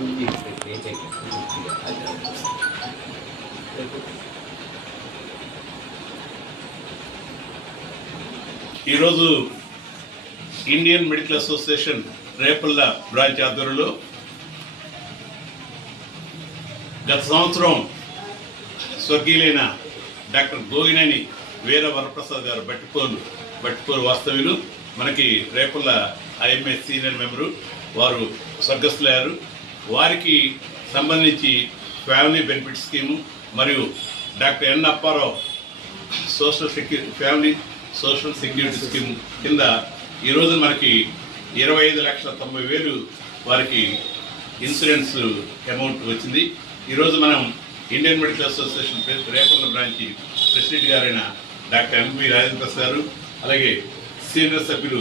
ఈరోజు Indian medical association Repalle branch ఆధ్వర్యంలో గత సంవత్సరం స్వర్గీయులైన డాక్టర్ గోగినేని వీర వరప్రసాద్ గారు బట్టిపోలు వాస్తవ్యులు మనకి రేపల్ల ఐఎంఏ సీనియర్ మెంబరు వారు స్వర్గస్థులయ్యారు. వారికి సంబంధించి ఫ్యామిలీ బెనిఫిట్ స్కీము మరియు doctor N Apparao family social security scheme కింద ఈరోజు మనకి 25,90,000 వారికి ఇన్సూరెన్స్ అమౌంట్ వచ్చింది. ఈరోజు మనం Indian medical association Repalle branch president గారైన డాక్టర్ ఎంపీ రాజేంద్ర ప్రసాద్ గారు, అలాగే సీనియర్ సభ్యులు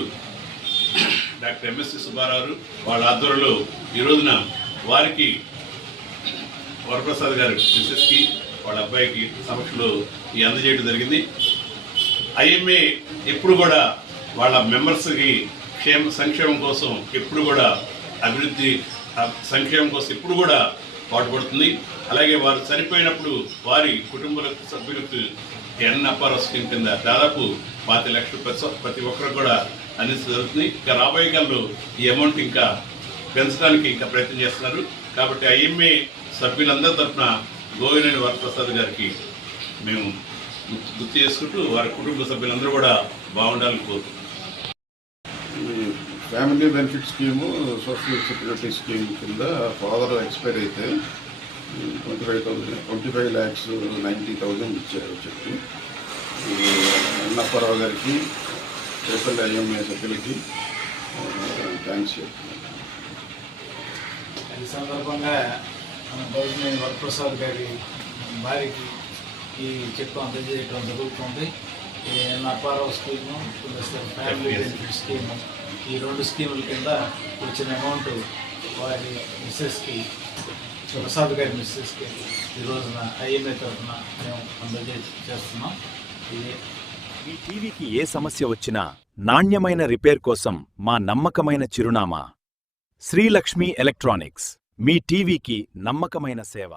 డాక్టర్ ఎంఎస్సి సుబ్బారావు వాళ్ళ ఆధ్వర్యంలో ఈ రోజున వారికి వరప్రసాద్ గారు మిసెస్కి వాళ్ళ అబ్బాయికి సమక్షంలో ఈ అందజేయడం జరిగింది. ఐఎంఏ ఎప్పుడు కూడా వాళ్ళ మెంబర్స్కి సంక్షేమం కోసం ఎప్పుడు కూడా అభివృద్ధి సంక్షేమం కోసం ఎప్పుడు కూడా పాటుపడుతుంది. అలాగే వారు చనిపోయినప్పుడు వారి కుటుంబ సభ్యులకు ఎన్ అప్పారావు స్కీమ్ కింద దాదాపు 5 లక్షలు ప్రతి ఒక్కరు కూడా అందించడం జరుగుతుంది. ఇంకా రాబోయే కాలంలో ఈ అమౌంట్ ఇంకా పెంచడానికి ఇంకా ప్రయత్నం చేస్తున్నారు. కాబట్టి ఐఎంఏ సభ్యులందరి తరఫున గోగినేని వరప్రసాద్ గారికి మేము గుర్తు చేసుకుంటూ వారి కుటుంబ సభ్యులందరూ కూడా బాగుండాలని కోరుతున్నాం. Family benefit scheme social security scheme కింద ఫాదర్ ఎక్స్పైర్ అయితే 25,90,000 ఇచ్చారు చెప్పి అన్నప్పారావు గారికి రేపల్ల ఐఎంఏ సభ్యులకి థ్యాంక్స్ చెప్తున్నాను. ఈ సందర్భంగా మన గోగినేని వరప్రసాద్ గారి భార్యకి ఈ చెక్ అందజేయడం జరుగుతుంది. Apparao scheme plus family benefit scheme, ఈ 2 స్కీముల కింద వచ్చిన అమౌంట్ వారి మిస్సెస్కి ప్రసాద్ గారి మిస్సెస్కి ఈ రోజున ఐఎంఏ తరఫున మేము అందజేస్తున్నాం. మీ టీవీకి ఏ సమస్య వచ్చినా నాణ్యమైన రిపేర్ కోసం మా నమ్మకమైన చిరునామా శ్రీలక్ష్మి ఎలక్ట్రానిక్స్. మీ టీవీకి నమ్మకమైన సేవ.